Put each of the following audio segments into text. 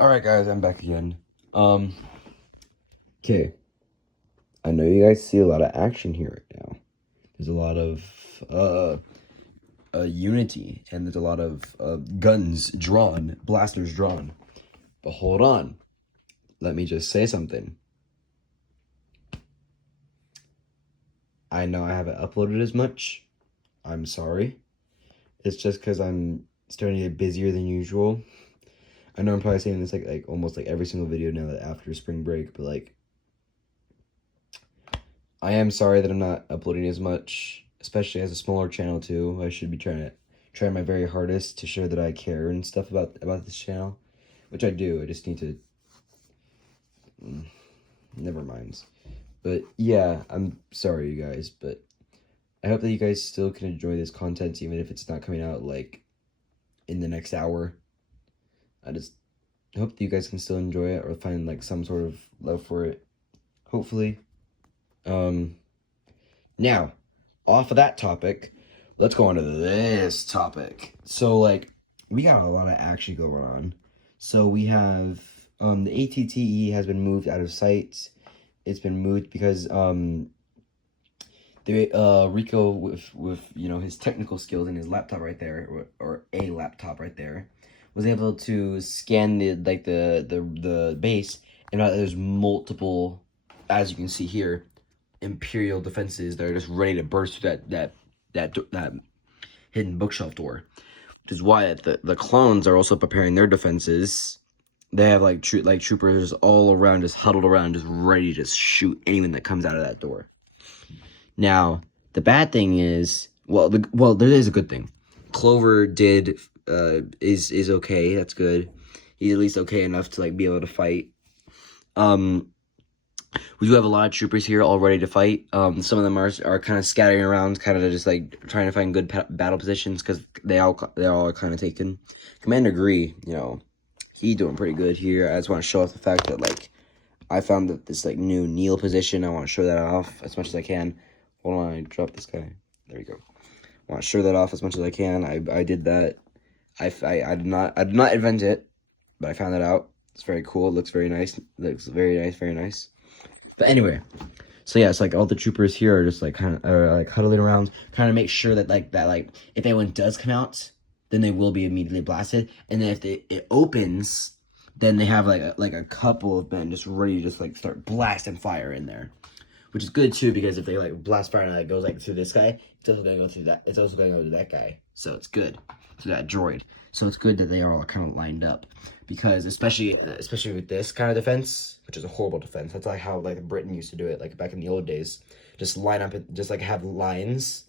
Alright guys, I'm back again. Okay. I know you guys see a lot of action here right now. There's a lot of unity, and there's a lot of guns drawn, blasters drawn. But hold on. Let me just say something. I know I haven't uploaded as much. I'm sorry. It's just because I'm starting to get busier than usual. I know I'm probably saying this like almost like every single video now that after spring break, but like I am sorry that I'm not uploading as much, especially as a smaller channel too. I should be trying my very hardest to show that I care and stuff about this channel, which I do. I just need to. Never mind. But yeah, I'm sorry, you guys. But I hope that you guys still can enjoy this content, even if it's not coming out like in the next hour. I just hope that you guys can still enjoy it or find like some sort of love for it. Hopefully. Now, off of that topic, let's go on to this topic. So, like, we got a lot of action going on. So we have the ATTE has been moved out of sight. It's been moved because the Rico with his technical skills and his laptop right there, or a laptop right there, was able to scan the base, and there's multiple, as you can see here, Imperial defenses that are just ready to burst through that hidden bookshelf door. Which is why the clones are also preparing their defenses. They have like troopers all around, just huddled around, just ready to shoot anyone that comes out of that door. Now, the bad thing is, well, there is a good thing. Clover is okay. That's good. He's at least okay enough to like be able to fight. We do have a lot of troopers here all ready to fight. Some of them are kind of scattering around, kind of just like trying to find good battle positions because they're all kind of taken. Commander Gree, he's doing pretty good here. I just want to show off the fact that like I found that this like new kneel position. I want to show that off as much as I can. Hold on, I dropped this guy. There you go. I want to show that off as much as I can. I did that. I did not invent it, but I found it out. It's very cool. It looks very nice. It looks very nice. Very nice. But anyway, so yeah, it's like all the troopers here are just like kind of like huddling around, trying to make sure that if anyone does come out, then they will be immediately blasted, and then if it opens, then they have like a couple of men just ready to just like start blasting fire in there, which is good too because if they like blast fire and it goes like through this guy, it's also gonna go through that. It's also gonna go to that guy, so it's good to that droid. So it's good that they are all kind of lined up, because especially with this kind of defense, which is a horrible defense. That's like how like Britain used to do it, like back in the old days. Just line up, just like have lines.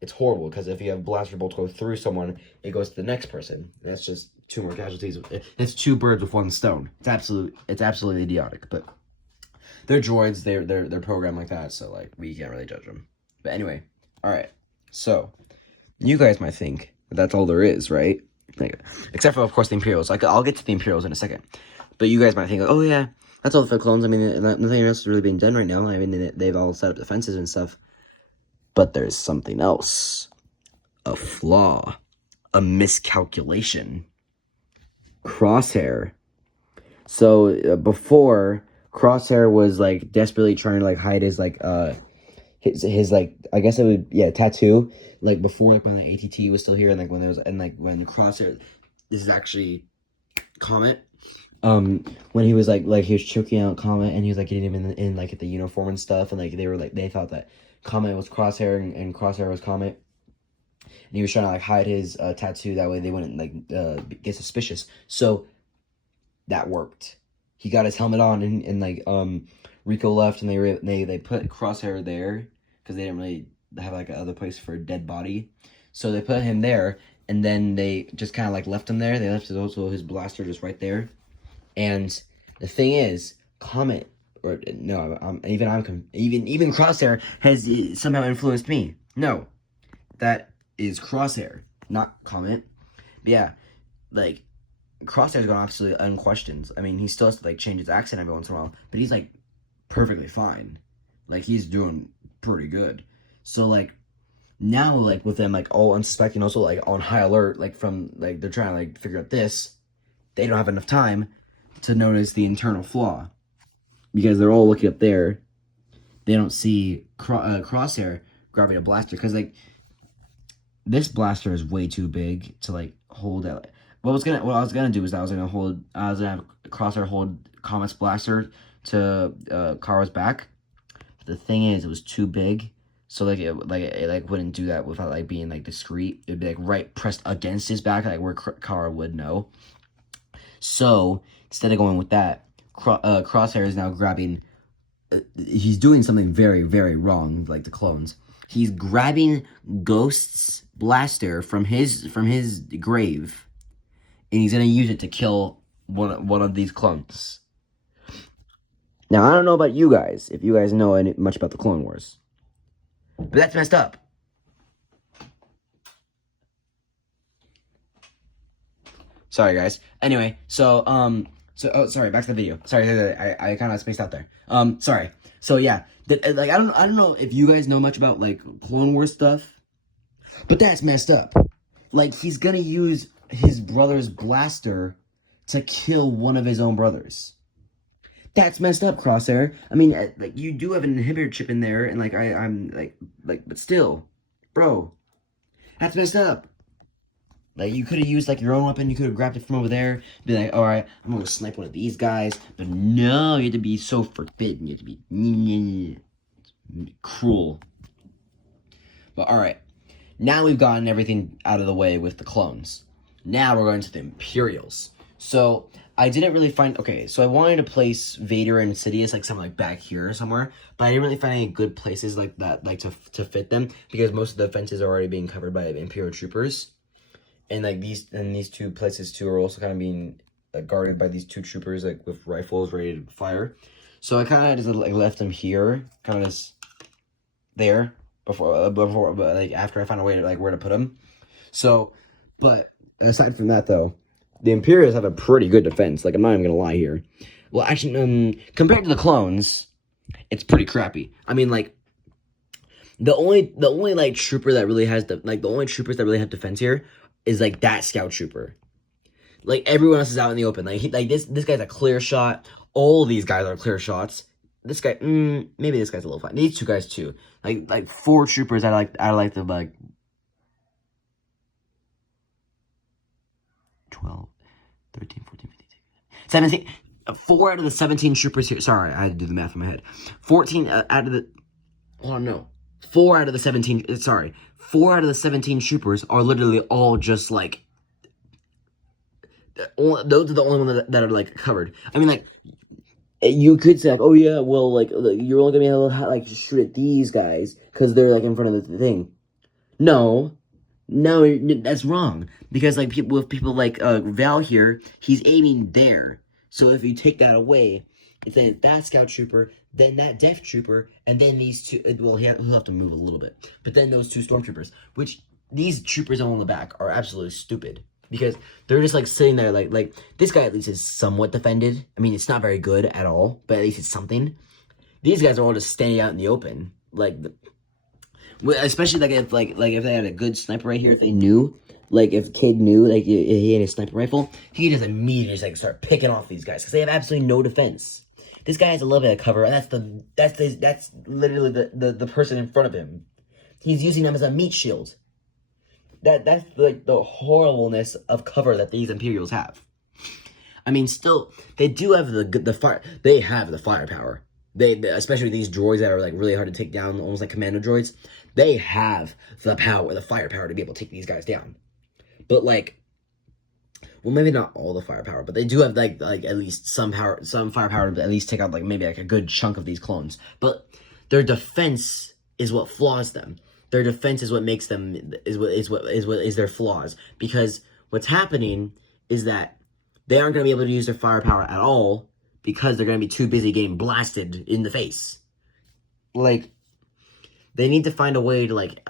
It's horrible because if you have blaster bolt go through someone, it goes to the next person. That's just two more casualties. It's two birds with one stone. It's absolutely idiotic. But they're droids. They're programmed like that, so like we can't really judge them. But anyway, all right. So you guys might think that's all there is, right? Like, except for, of course, the Imperials. Like, I'll get to the Imperials in a second. But you guys might think, like, oh, yeah, that's all the clones. I mean, nothing else is really being done right now. I mean, they've all set up defenses and stuff. But there's something else. A flaw. A miscalculation. Crosshair. So, before, Crosshair was, like, desperately trying to, like, hide his, like, his like, I guess it would, yeah, tattoo, like before, like when the ATT was still here, and like when there was, and like when Crosshair, this is actually Comet, when he was like he was choking out Comet, and he was like getting him in like at the uniform and stuff, and like they thought that Comet was Crosshair, and Crosshair was Comet, and he was trying to like hide his tattoo, that way they wouldn't like get suspicious. So that worked. He got his helmet on, and like Rico left, and they put Crosshair there because they didn't really have like another place for a dead body, so they put him there, and then they just kind of like left him there. They left his blaster just right there, and the thing is, Comet, or no, even Crosshair has somehow influenced me. No, that is Crosshair, not Comet. But yeah, like Crosshair's gone absolutely unquestioned. I mean, he still has to like change his accent every once in a while, but he's like perfectly fine. Like, he's doing pretty good. So like now, like with them like all unsuspecting, also like on high alert, like from like they're trying to like figure out this, they don't have enough time. to notice the internal flaw because they're all looking up there. They don't see Crosshair grabbing a blaster because like this blaster is way too big to like hold it. What I was gonna do is I was gonna have Crosshair hold Comet's blaster to Kara's back. But the thing is, it was too big, so it wouldn't do that without like being like discreet. It'd be like right pressed against his back, like where Kara would know. So instead of going with that, Crosshair is now grabbing. He's doing something very, very wrong, like the clones. He's grabbing Ghost's blaster from his grave, and he's gonna use it to kill one of these clones. Now I don't know about you guys, if you guys know much about the Clone Wars, but that's messed up. Sorry, guys. Anyway, sorry, back to the video. Sorry, I kind of spaced out there. Sorry. So yeah, like I don't know if you guys know much about like Clone Wars stuff, but that's messed up. Like he's gonna use his brother's blaster to kill one of his own brothers. That's messed up, Crosshair. I mean, like you do have an inhibitor chip in there, and like I'm like, but still, bro, that's messed up. Like, you could have used, like, your own weapon. You could have grabbed it from over there. Be like, alright, I'm going to snipe one of these guys. But no, you have to be so forbidden. You have to be cruel. But alright. Now we've gotten everything out of the way with the clones. Now we're going to the Imperials. So, I didn't really find... Okay, so I wanted to place Vader and Sidious, like, somewhere, like, back here somewhere. But I didn't really find any good places like that, like, to fit them. Because most of the fences are already being covered by Imperial troopers. And like these two places too are also kind of being guarded by these two troopers like with rifles ready to fire. So I kind of just like left them here, kind of just there before like after I found a way to like where to put them. So, but aside from that though, the Imperials have a pretty good defense. Like I'm not even gonna lie here. Well, actually, compared to the clones, it's pretty crappy. I mean, like the only like trooper that really has the only troopers that really have defense here is like that scout trooper. Like everyone else is out in the open. Like this guy's a clear shot. All these guys are clear shots. This guy, maybe this guy's a little fine. These two guys too. Like 4 troopers out of like the like 12, 13, 14, 15, 16, 17. 4 out of the 17 troopers here. Sorry, I had to do the math in my head. 14 out of the. Oh no. 4 out of the 17. Sorry. 4 out of the 17 troopers are literally all just like. Those are the only ones that are like covered. I mean, like. You could say, like, oh yeah, well, like, you're only gonna be able to, like, shoot at these guys because they're, like, in front of the thing. No, that's wrong. Because, like, people like Val here, he's aiming there. So if you take that away, it's then that scout trooper, then that death trooper, and then these two, well, he'll have to move a little bit. But then those 2 stormtroopers, which these troopers on the back are absolutely stupid. Because they're just, like, sitting there, like, this guy at least is somewhat defended. I mean, it's not very good at all, but at least it's something. These guys are all just standing out in the open. Like, especially, like, if they had a good sniper right here, if they knew, like, if Cade knew, like, he had a sniper rifle, he could just immediately just, like, start picking off these guys, because they have absolutely no defense. This guy has a little bit of cover, and that's literally the person in front of him. He's using them as a meat shield. That's like the horribleness of cover that these Imperials have. I mean, still, they do have the fire. They have the firepower. They especially these droids that are like really hard to take down, almost like commando droids. They have the power, the firepower to be able to take these guys down. But like, well, maybe not all the firepower, but they do have like at least some power, some firepower to at least take out like maybe like a good chunk of these clones. But their defense is what flaws them. Their defense is what makes them is their flaws, because what's happening is that they aren't going to be able to use their firepower at all because they're going to be too busy getting blasted in the face. Like, they need to find a way to like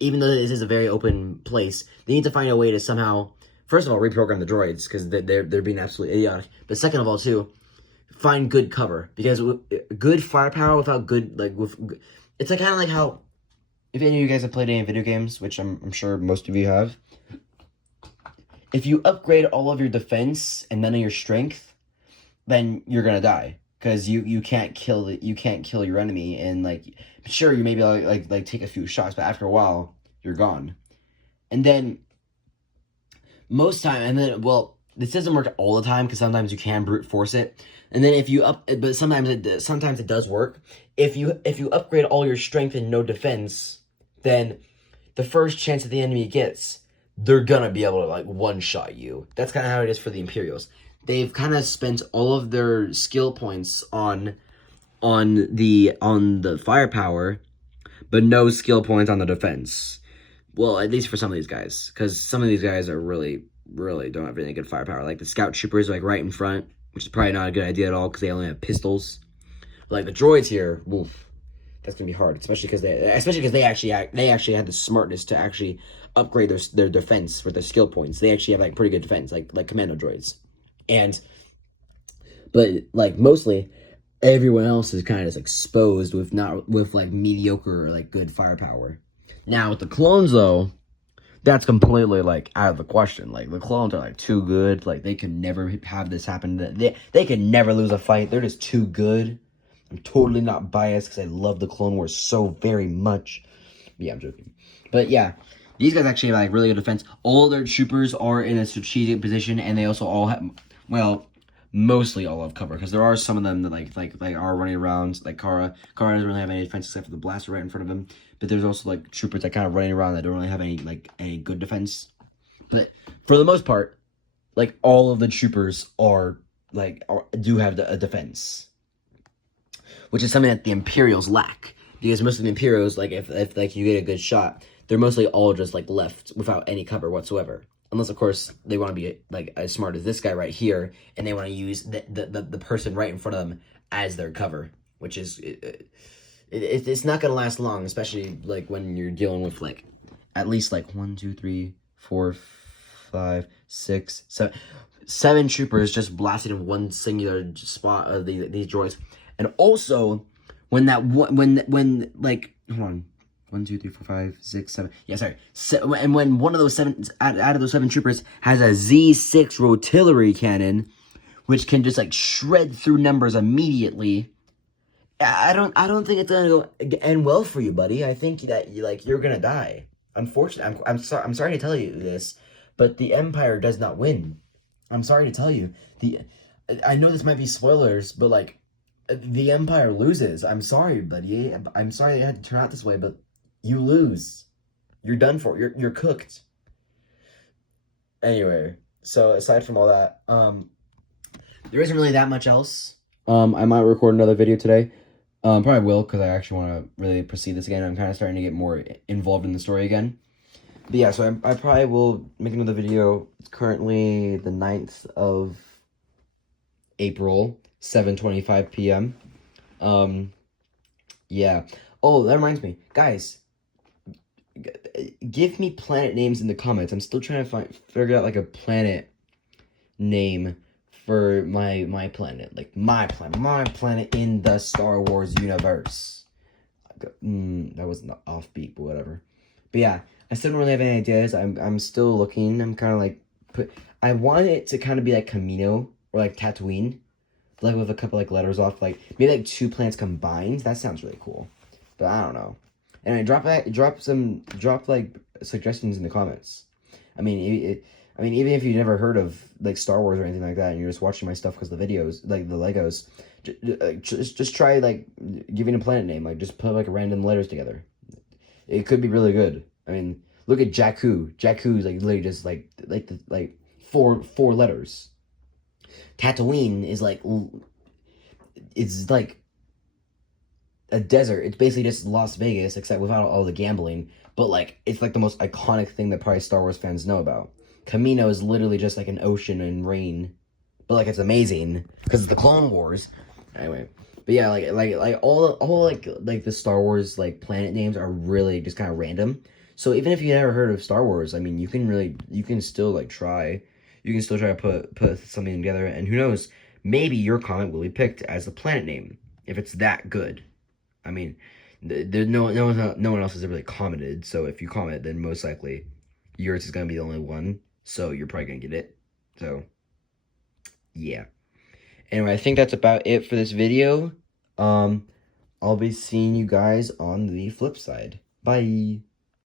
even though this is a very open place, they need to find a way to somehow, first of all, reprogram the droids because they're being absolutely idiotic. But second of all, too, find good cover, because good firepower without good it's like kind of like how. If any of you guys have played any video games, which I'm sure most of you have, if you upgrade all of your defense and none of your strength, then you're gonna die because you can't kill your enemy, and like sure you maybe like take a few shots, but after a while you're gone. And then most time, and then well, this doesn't work all the time because sometimes you can brute force it. And then if you but sometimes it does work. If you upgrade all your strength and no defense, then the first chance that the enemy gets, they're gonna be able to like one shot you. That's kind of how it is for the Imperials. They've kind of spent all of their skill points on the firepower, but no skill points on the defense. Well, at least for some of these guys, because some of these guys are really don't have any good firepower. Like the scout troopers, like right in front, which is probably not a good idea at all because they only have pistols. Like the droids here, woof, that's gonna be hard, especially because they actually had the smartness to actually upgrade their defense for their skill points. They actually have like pretty good defense, like commando droids, and but like mostly everyone else is kind of just exposed with not with like mediocre or like good firepower. Now with the clones though, that's completely like out of the question. Like the clones are like too good. Like they can never have this happen. They can never lose a fight. They're just too good. I'm totally not biased because I love the Clone Wars so very much. Yeah, I'm joking. But yeah, these guys actually have like really good defense. All their troopers are in a strategic position, and they also all have, well, mostly all have cover because there are some of them that like are running around. Like Kara doesn't really have any defense except for the blaster right in front of him. But there's also like troopers that kind of running around that don't really have any good defense. But for the most part, like all of the troopers do have a defense, which is something that the Imperials lack. Because most of the Imperials, like if like you get a good shot, they're mostly all just like left without any cover whatsoever. Unless of course they want to be like as smart as this guy right here, and they want to use the person right in front of them as their cover, which is it's not gonna last long, especially like when you're dealing with like at least like 1, 2, 3, 4, 5, 6, 7 troopers just blasted in one singular spot of these droids. And also, when that when like hold on, 1, 2, 3, 4, 5, 6, 7. Yeah, sorry. And when one of those out of those 7 troopers has a Z6 rotillery cannon, which can just like shred through numbers immediately, I don't think it's gonna go end well for you, buddy. I think that you're gonna die. Unfortunately, I'm sorry to tell you this, but the Empire does not win. I'm sorry to tell you. I know this might be spoilers, but like the Empire loses. I'm sorry, buddy. I'm sorry it had to turn out this way, but you lose. You're done for. You're cooked. Anyway, so aside from all that, there isn't really that much else. I might record another video today. Probably will because I actually want to really proceed this again. I'm kind of starting to get more involved in the story again. But yeah, so I probably will make another video. It's currently the 9th of April, 7:25 p.m. Yeah. Oh, that reminds me. Guys, give me planet names in the comments. I'm still trying to figure out like a planet name for my planet. Like my planet in the Star Wars universe. That was an offbeat, but whatever. But yeah, I still don't really have any ideas. I'm still looking. I'm kind of like I want it to kind of be like Camino or like Tatooine, like with a couple like letters off, like maybe like 2 planets combined. That sounds really cool, but I don't know. Anyway, drop like suggestions in the comments. I mean, even if you never heard of like Star Wars or anything like that, and you're just watching my stuff because the videos, like the Legos, just try like giving a planet name. Like just put like random letters together. It could be really good. I mean, look at Jakku. Jakku is like literally just like four letters. Tatooine is like it's like a desert. It's basically just Las Vegas except without all the gambling. But like it's like the most iconic thing that probably Star Wars fans know about. Camino is literally just like an ocean and rain, but like it's amazing because it's the Clone Wars. Anyway, but yeah, like all like the Star Wars like planet names are really just kind of random. So even if you never heard of Star Wars, I mean, you can still like try. You can still try to put something together, and who knows, maybe your comment will be picked as the planet name if it's that good. I mean, there's no one else has ever really commented. So if you comment, then most likely yours is gonna be the only one. So you're probably gonna get it. So yeah. Anyway, I think that's about it for this video. I'll be seeing you guys on the flip side. Bye.